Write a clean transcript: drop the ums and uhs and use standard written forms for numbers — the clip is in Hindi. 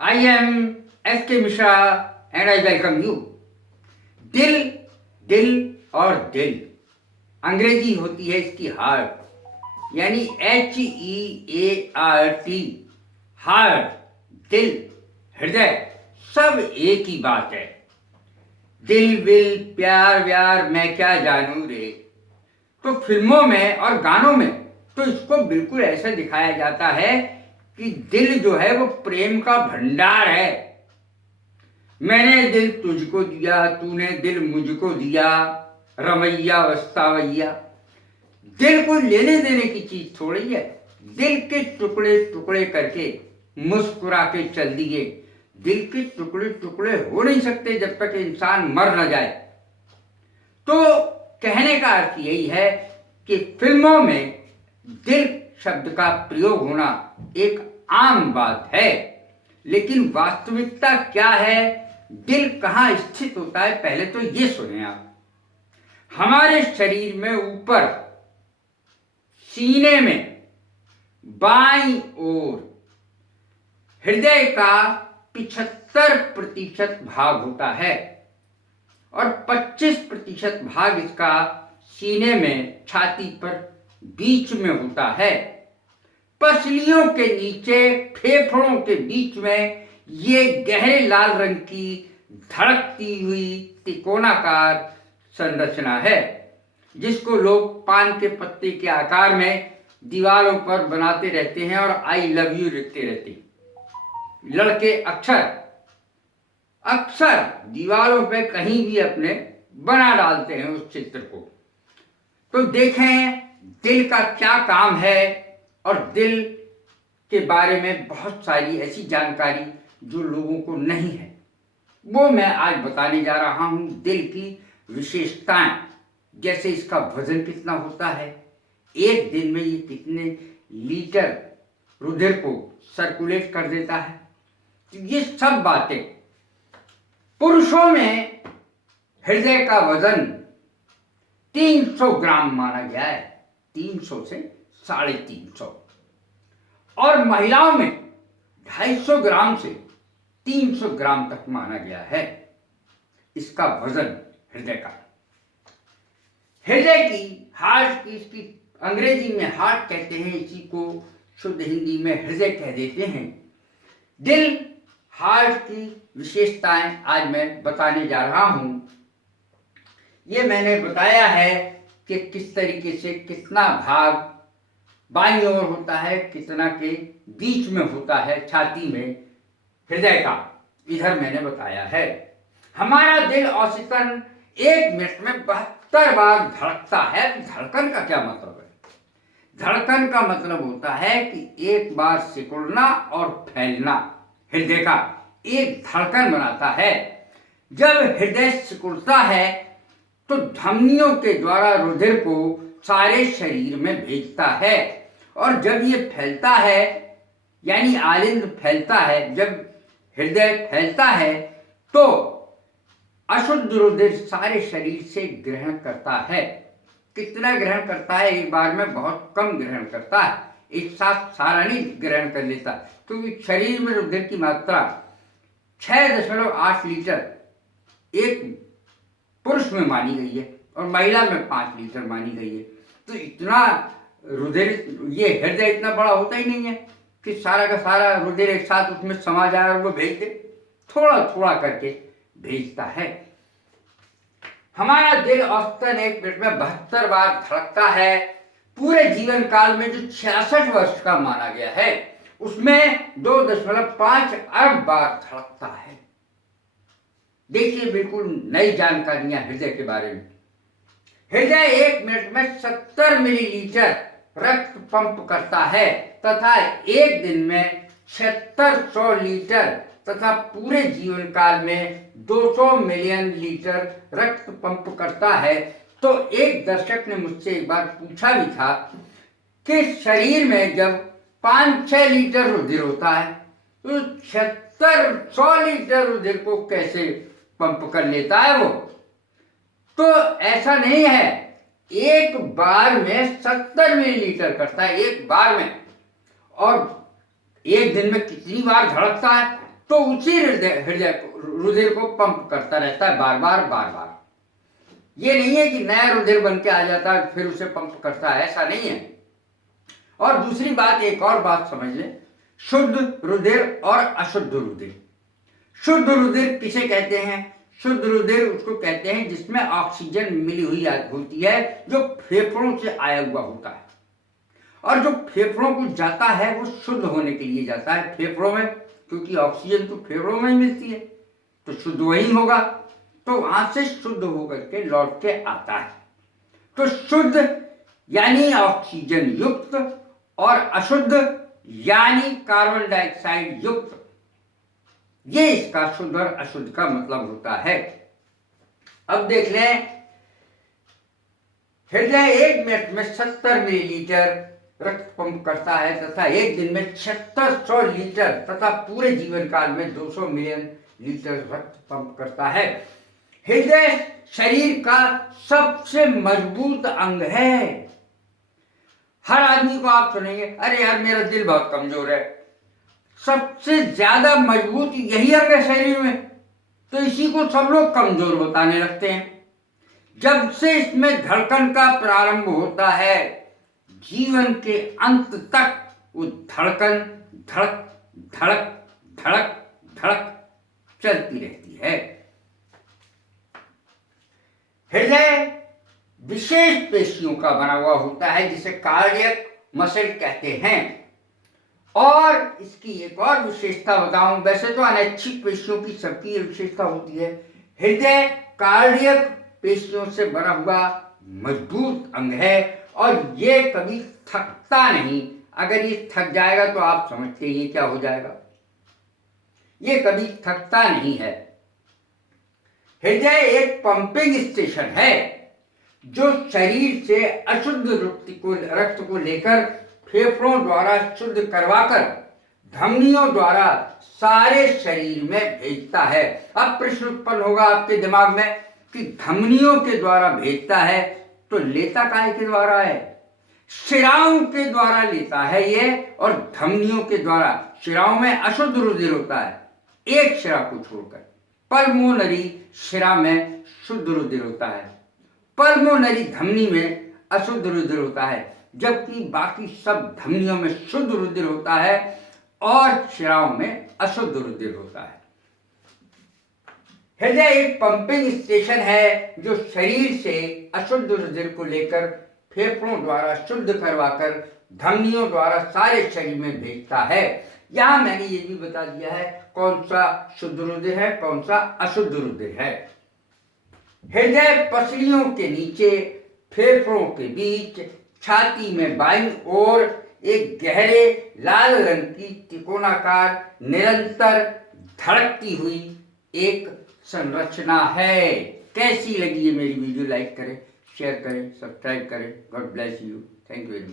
I am S.K. Mishra and I welcome you. दिल, दिल और दिल अंग्रेजी होती है इसकी हार्ट, यानी HEART, हार्ट, दिल, हृदय, सब एक ही बात है। दिल विल प्यार व्यार मैं क्या जानू रे। तो फिल्मों में और गानों में तो इसको बिल्कुल ऐसा दिखाया जाता है कि दिल जो है वो प्रेम का भंडार है। मैंने दिल तुझको दिया, तूने दिल मुझको दिया, रमैया वस्तावैया। दिल कोई लेने देने की चीज थोड़ी है। दिल के टुकड़े टुकड़े करके मुस्कुरा के चल दिए। दिल के टुकड़े टुकड़े हो नहीं सकते जब तक इंसान मर न जाए। तो कहने का अर्थ यही है कि फिल्मों में दिल शब्द का प्रयोग होना एक आम बात है, लेकिन वास्तविकता क्या है, दिल कहाँ स्थित होता है, पहले तो ये सुने आप। हमारे शरीर में ऊपर सीने में बाईं ओर हृदय का 75% भाग होता है और 25% भाग इसका सीने में छाती पर बीच में होता है। पसलियों के नीचे फेफड़ों के बीच में ये गहरे लाल रंग की धड़कती हुई त्रिकोणाकार संरचना है, जिसको लोग पान के पत्ते के आकार में दीवारों पर बनाते रहते हैं और आई लव यू लिखते रहते हैं। लड़के अक्सर दीवारों पे कहीं भी अपने बना डालते हैं उस चित्र को। तो देखें दिल का क्या काम है, और दिल के बारे में बहुत सारी ऐसी जानकारी जो लोगों को नहीं है वो मैं आज बताने जा रहा हूं। दिल की विशेषताएं, जैसे इसका वजन कितना होता है, एक दिन में ये कितने लीटर रुधिर को सर्कुलेट कर देता है, तो ये सब बातें। पुरुषों में हृदय का वजन 300 ग्राम माना गया है, 300 से 350, और महिलाओं में 250 ग्राम से 300 ग्राम तक माना गया है इसका वजन हृदय का। हृदय की, हार्ट की, इसकी अंग्रेजी में हार्ट कहते हैं, इसी को शुद्ध हिंदी में हृदय कह देते हैं। दिल, हार्ट की विशेषताएं आज मैं बताने जा रहा हूं। ये मैंने बताया है कि किस तरीके से कितना भाग बाईं ओर होता है, कितना के बीच में होता है छाती में हृदय का, इधर मैंने बताया है। हमारा दिल औसतन 1 मिनट में 72 बार धड़कता है। धड़कन का क्या मतलब है? धड़कन का मतलब होता है कि एक बार सिकुड़ना और फैलना हृदय का एक धड़कन बनाता है। जब हृदय सिकुड़ता है तो धमनियों के द्वारा रुधिर को सारे शरीर में भेजता है, और जब ये फैलता है, यानी आलिंद फैलता है, जब हृदय फैलता है तो अशुद्ध रुधिर सारे शरीर से ग्रहण करता है। कितना ग्रहण करता है? एक बार में बहुत कम ग्रहण करता है, एक साथ सारा नहीं ग्रहण कर लेता, क्योंकि शरीर में रुधिर की मात्रा 6.8 लीटर एक पुरुष में मानी गई है और महिला में 5 लीटर मानी गई है। तो इतना रुधिर, ये हृदय इतना बड़ा होता ही नहीं है कि सारा का सारा रुधिर एक साथ उसमें समा जाए और वो भेज दे, थोड़ा थोड़ा करके भेजता है। हमारा दिल औसतन 1 मिनट में 72 बार धड़कता है। पूरे जीवन काल में जो 66 वर्ष का माना गया है उसमें 2.5 अरब बार धड़कता है। देखिए बिल्कुल नई जानकारियां हृदय के बारे में। हृदय 1 मिनट में 70 मिलीलीटर रक्त पंप करता है तथा एक दिन में 7600 लीटर तथा पूरे जीवन काल में 200 मिलियन लीटर रक्त पंप करता है। तो एक दर्शक ने मुझसे एक बार पूछा भी था कि शरीर में जब 5-6 लीटर रुधिर होता है तो 7600 लीटर रुधिर को कैसे पंप कर लेता है वो? तो ऐसा नहीं है, एक बार में 70 मिलीलीटर करता है, एक बार में। और एक दिन में कितनी बार धड़कता है? तो उसी हृदय रुधिर को पंप करता रहता है बार बार बार बार। ये नहीं है कि नया रुधिर बन के आ जाता है फिर उसे पंप करता है, ऐसा नहीं है। और दूसरी बात, एक और बात समझ लें, शुद्ध रुधिर और अशुद्ध रुधिर। शुद्ध रुधिर किसे कहते हैं? शुद्ध रुधिर उसको कहते हैं जिसमें ऑक्सीजन मिली हुई होती है, जो फेफड़ों से आया हुआ होता है। और जो फेफड़ों को जाता है वो शुद्ध होने के लिए जाता है फेफड़ों में, क्योंकि ऑक्सीजन तो फेफड़ों में ही मिलती है, तो शुद्ध वही होगा। तो वहां से शुद्ध होकर के लौट के आता है। तो शुद्ध यानी ऑक्सीजन युक्त और अशुद्ध यानी कार्बन डाइऑक्साइड युक्त, ये इसका शुद्ध और अशुद्ध का मतलब होता है। अब देख लें, हृदय 1 मिनट में 70 मिलीलीटर रक्त पंप करता है तथा एक दिन में 7600 लीटर तथा पूरे जीवन काल में 200 मिलियन लीटर रक्त पंप करता है। हृदय शरीर का सबसे मजबूत अंग है। हर आदमी को आप सुनेंगे, अरे यार मेरा दिल बहुत कमजोर है। सबसे ज्यादा मजबूत यही अंग है शरीर में, तो इसी को सब लोग कमजोर बताने लगते हैं। जब से इसमें धड़कन का प्रारंभ होता है, जीवन के अंत तक वो धड़कन धड़क धड़क धड़क धड़क चलती रहती है। हृदय विशेष पेशियों का बना हुआ होता है जिसे कार्डियक मसल कहते हैं। और इसकी एक और विशेषता बताऊं, वैसे तो अनैच्छिक पेशियों की सबकी विशेषता होती है, हृदय कार्डियक पेशियों से बना हुआ मजबूत अंग है और ये कभी थकता नहीं। अगर ये थक जाएगा तो आप समझते हैं ये क्या हो जाएगा, ये कभी थकता नहीं है। हृदय एक पंपिंग स्टेशन है जो शरीर से अशुद्ध रक्त को लेकर फेफड़ों द्वारा शुद्ध करवाकर धमनियों द्वारा सारे शरीर में भेजता है। अब प्रश्न उत्पन्न होगा आपके दिमाग में कि धमनियों के द्वारा भेजता है तो लेता काहे के द्वारा है? शिराओं के द्वारा लेता है ये, और धमनियों के द्वारा। शिराओं में अशुद्ध रुधिर होता है, एक शिरा को छोड़कर। पल्मोनरी शिरा में शुद्ध रुधिर होता है, पल्मोनरी धमनी में अशुद्ध रुधिर होता है, जबकि बाकी सब धमनियों में शुद्ध रुधिर होता है और शिराओं में अशुद्ध रुधिर होता है। हृदय एक पंपिंग स्टेशन है जो शरीर से अशुद्ध रुधिर को लेकर फेफड़ों द्वारा शुद्ध करवाकर धमनियों द्वारा सारे शरीर में भेजता है। यहां मैंने ये भी बता दिया है कौन सा शुद्ध रुधिर है, कौन सा अशुद्ध रुधिर है। हृदय पसलियों के नीचे, फेफड़ों के बीच, छाती में बाईं ओर एक गहरे लाल रंग की त्रिकोणाकार निरंतर धड़कती हुई एक संरचना है। कैसी लगी ये मेरी वीडियो? लाइक करें, शेयर करें, सब्सक्राइब करें। God bless you. Thank you very much.